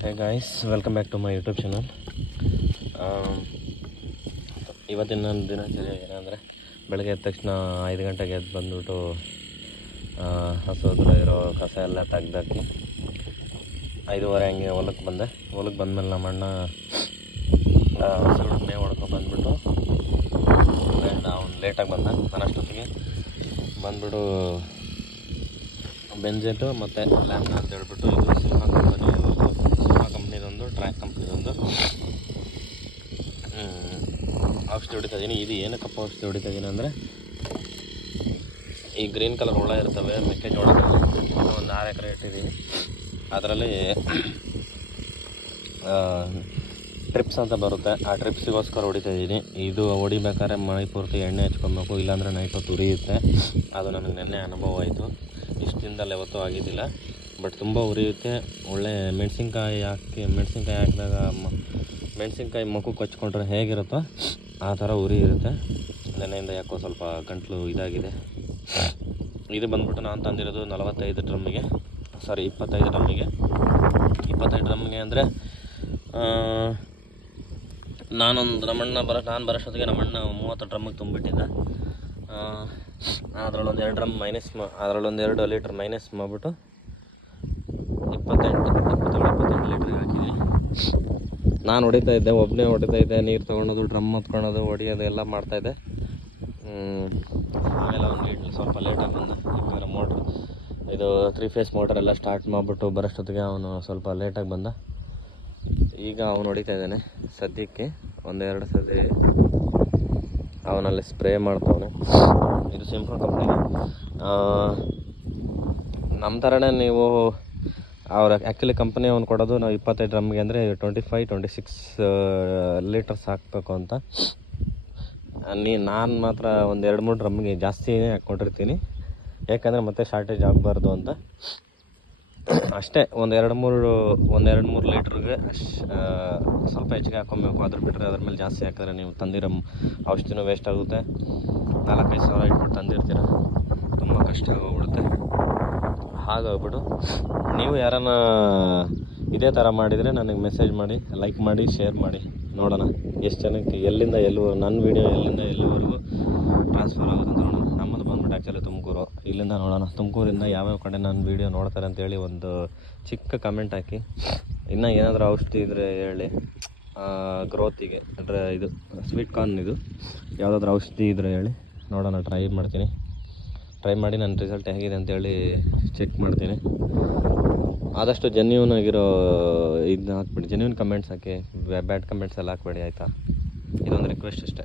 Hey guys, welcome back to my YouTube channel. ಇವತ್ತಿನ ನನ್ನ ದಿನಚರ್ಯ ಏನಂದರೆ, ಬೆಳಗ್ಗೆ ಎದ್ದ ತಕ್ಷಣ 5 ಗಂಟೆಗೆ ಎದ್ದು ಬಂದುಬಿಟ್ಟು ಹಸು ಹತ್ರ ಇರೋ ಕಸ ಎಲ್ಲ ತೆಗ್ದಾಕಿ 5:30 ಹಂಗೆ ಹೊಲಕ್ಕೆ ಬಂದೆ. ಹೊಲಕ್ಕೆ ಬಂದಮೇಲೆ ನಮ್ಮ ಅಣ್ಣ ಹಸು ಮೇವು ಹೊಡ್ಕೊಂಡು ಬಂದುಬಿಟ್ಟು ಅವ್ನು ಲೇಟಾಗಿ ಬಂದ. ನಾನು ಅಷ್ಟೊತ್ತಿಗೆ ಬಂದುಬಿಟ್ಟು ಬೆಂಜೆಟ್ಟು ಮತ್ತು ಲ್ಯಾಮ್ನ ಅಂತ ಹೇಳ್ಬಿಟ್ಟು ಇದು ಸಿನಿಮಾ ಕಂಪ್ನಿದೊಂದು ಟ್ರ್ಯಾಕ್ ಕಂಪ್ನಿದೊಂದು ಔಷಧಿ ಹೊಡಿತಾಯಿದ್ದೀನಿ. ಇದು ಏನಕ್ಕಪ್ಪ ಔಷಧಿ ಹೊಡಿತಾಯಿದ್ದೀನಿ ಅಂದರೆ, ಈ ಗ್ರೀನ್ ಕಲರ್ ಹುಳ ಇರ್ತವೆ ಮೆಕ್ಕೆಜೋಳದಲ್ಲಿ. ಒಂದು 6 ಎಕರೆ ಇಟ್ಟಿದ್ದೀನಿ. ಅದರಲ್ಲಿ ಟ್ರಿಪ್ಸ್ ಅಂತ ಬರುತ್ತೆ, ಆ ಟ್ರಿಪ್ಸಿಗೋಸ್ಕರ ಹೊಡಿತಾಯಿದ್ದೀನಿ. ಇದು ಹೊಡಿಬೇಕಾದ್ರೆ ಮೈ ಪೂರ್ತಿ ಎಣ್ಣೆ ಹಚ್ಕೊಬೇಕು, ಇಲ್ಲಾಂದರೆ ನೈಟ್ ಹೊತ್ತು ಉರಿಯುತ್ತೆ. ಅದು ನನಗೆ ನೆನ್ನೆ ಅನುಭವ ಆಯಿತು. ಇಷ್ಟು ದಿನದಲ್ಲಿ ಯಾವತ್ತೂ ಆಗಿದ್ದಿಲ್ಲ, ಬಟ್ ತುಂಬ ಉರಿಯುತ್ತೆ. ಒಳ್ಳೆ ಮೆಣಸಿನ್ಕಾಯಿ ಹಾಕಿದಾಗ ಮೆಣಸಿನ್ಕಾಯಿ ಮುಖಕ್ಕೆ ಹಚ್ಕೊಂಡ್ರೆ ಹೇಗಿರುತ್ತೋ ಆ ಥರ ಉರಿ ಇರುತ್ತೆ. ನೆನ್ನೆಯಿಂದ ಯಾಕೋ ಸ್ವಲ್ಪ ಗಂಟಲು ಇದಾಗಿದೆ. ಇದು ಬಂದ್ಬಿಟ್ಟು ನಾನು ತಂದಿರೋದು 45 ಡ್ರಮ್ಮಿಗೆ, ಸಾರಿ 25 ಡ್ರಮ್ಮಿಗೆ. 25 ಡ್ರಮ್ಮಿಗೆ ಅಂದರೆ ನಾನು ಬರೋಷ್ಟೊತ್ತಿಗೆ ನಮ್ಮಣ್ಣ 30 ಡ್ರಮ್ಮಿಗೆ ತುಂಬಿಟ್ಟಿದ್ದೆ. ಅದರಲ್ಲೊಂದು 2 ಡ್ರಮ್ ಮೈನಸ್ ಅದರಲ್ಲೊಂದು 2 ಲೀಟ್ರ್ ಮೈನಸ್ ಮಾಡಿಬಿಟ್ಟು 27 ಲೀಟ್ರಿಗೆ ಹಾಕಿದ್ದೀನಿ. ನಾನು ಒಬ್ಬನೇ ಹೊಡಿತಾ ಇದ್ದೆ. ನೀರು ತೊಗೊಳೋದು, ಡ್ರಮ್ ಹೊತ್ಕೊಳೋದು, ಹೊಡಿಯೋದು ಎಲ್ಲ ಮಾಡ್ತಾಯಿದ್ದೆ. ಆಮೇಲೆ ಅವ್ನು ಸ್ವಲ್ಪ ಲೇಟಾಗಿ ಬಂದ. ಯಾಕಂದರೆ ಮೋಟ್ರ್ ಇದು 3 ಫೇಸ್ ಮೋಟರ್ ಎಲ್ಲ ಸ್ಟಾರ್ಟ್ ಮಾಡಿಬಿಟ್ಟು ಬರೋಷ್ಟೊತ್ತಿಗೆ ಅವನು ಸ್ವಲ್ಪ ಲೇಟಾಗಿ ಬಂದ. ಈಗ ಅವನು ಹೊಡಿತಾ ಇದ್ದಾನೆ. ಸದ್ಯಕ್ಕೆ 1-2 ಸತಿ ಅವನಲ್ಲಿ ಸ್ಪ್ರೇ ಮಾಡ್ತಾವನೆ. ಇದು ಸಿಂಪಲ್ ಕಂಪ್ನಿಗೆ. ನಮ್ಮ ಥರನೇ ನೀವು ಅವ್ರು ಆ್ಯಕ್ಚುಲಿ ಕಂಪ್ನಿ ಅವ್ನು ಕೊಡೋದು ನಾವು 25 ಡ್ರಮ್ಗೆ ಅಂದರೆ 25-26 ಲೀಟರ್ಸ್ ಹಾಕಬೇಕು ಅಂತ. ನಾನು ಮಾತ್ರ ಒಂದು 2-3 ಡ್ರಮ್ಗೆ ಜಾಸ್ತಿನೇ ಹಾಕ್ಕೊಂಡಿರ್ತೀನಿ, ಯಾಕಂದರೆ ಮತ್ತೆ ಶಾರ್ಟೇಜ್ ಆಗಬಾರ್ದು ಅಂತ ಅಷ್ಟೇ. ಒಂದು 2-3 ಲೀಟ್ರಿಗೆ ಸ್ವಲ್ಪ ಹೆಚ್ಚಿಗೆ ಹಾಕ್ಕೊಬೇಕು. ಅದ್ರ ಬಿಟ್ಟರೆ ಅದ್ರ ಮೇಲೆ ಜಾಸ್ತಿ ಹಾಕಿದ್ರೆ ನೀವು ತಂದಿರೋ ಔಷಧಿನೂ ವೇಸ್ಟ್ ಆಗುತ್ತೆ. 4-5 ಸಾವಿರ ಇಟ್ಬಿಟ್ಟು ತಂದಿರ್ತೀರ, ತುಂಬ ಕಷ್ಟ ಆಗೋಗ್ಬಿಡುತ್ತೆ. ಹಾಗಾಗ್ಬಿಟ್ಟು ನೀವು ಯಾರನ್ನ ಇದೇ ಥರ ಮಾಡಿದರೆ ನನಗೆ ಮೆಸೇಜ್ ಮಾಡಿ, ಲೈಕ್ ಮಾಡಿ, ಶೇರ್ ಮಾಡಿ. ನೋಡೋಣ ಎಷ್ಟು ಜನಕ್ಕೆ ಎಲ್ಲಿಂದ ನನ್ನ ವೀಡಿಯೋ ಎಲ್ಲಿಂದ ಎಲ್ಲಿವರೆಗೂ ಟ್ರಾನ್ಸ್ಫರ್ ಆಗುತ್ತೆ ಅಂತ ನೋಡೋಣ. ನಮ್ಮದು ಬಂದ್ಬಿಟ್ಟು ಆ್ಯಕ್ಚುಲಿ ತುಮಕೂರು. ಇಲ್ಲಿಂದ ನೋಡೋಣ ತುಮಕೂರಿಂದ ಯಾವ್ಯಾವ ಕಡೆ ನನ್ನ ವೀಡಿಯೋ ನೋಡ್ತಾರೆ ಅಂತೇಳಿ ಒಂದು ಚಿಕ್ಕ ಕಮೆಂಟ್ ಹಾಕಿ. ಇನ್ನೂ ಏನಾದರೂ ಔಷಧಿ ಇದ್ದರೆ ಹೇಳಿ, ಗ್ರೋತಿಗೆ ಅಂದರೆ ಇದು ಸ್ವೀಟ್ ಕಾರ್ನ್ ಇದು ಯಾವುದಾದ್ರೂ ಔಷಧಿ ಇದ್ದರೆ ಹೇಳಿ, ನೋಡೋಣ. ಟ್ರೈ ಮಾಡಿ ನನ್ನ ರಿಸಲ್ಟ್ ಹೇಗಿದೆ ಅಂತೇಳಿ ಚೆಕ್ ಮಾಡ್ತೀನಿ. ಆದಷ್ಟು ಜೆನ್ಯೂನ್ ಆಗಿರೋ ಇದನ್ನ ಹಾಕ್ಬಿಡಿ, ಜೆನ್ಯೂನ್ ಕಮೆಂಟ್ಸ್ ಹಾಕಿ, ಬ್ಯಾಡ್ ಕಮೆಂಟ್ಸ್ ಎಲ್ಲ ಹಾಕ್ಬೇಡಿ, ಆಯಿತಾ? ಇದೊಂದು ರಿಕ್ವೆಸ್ಟ್ ಅಷ್ಟೇ.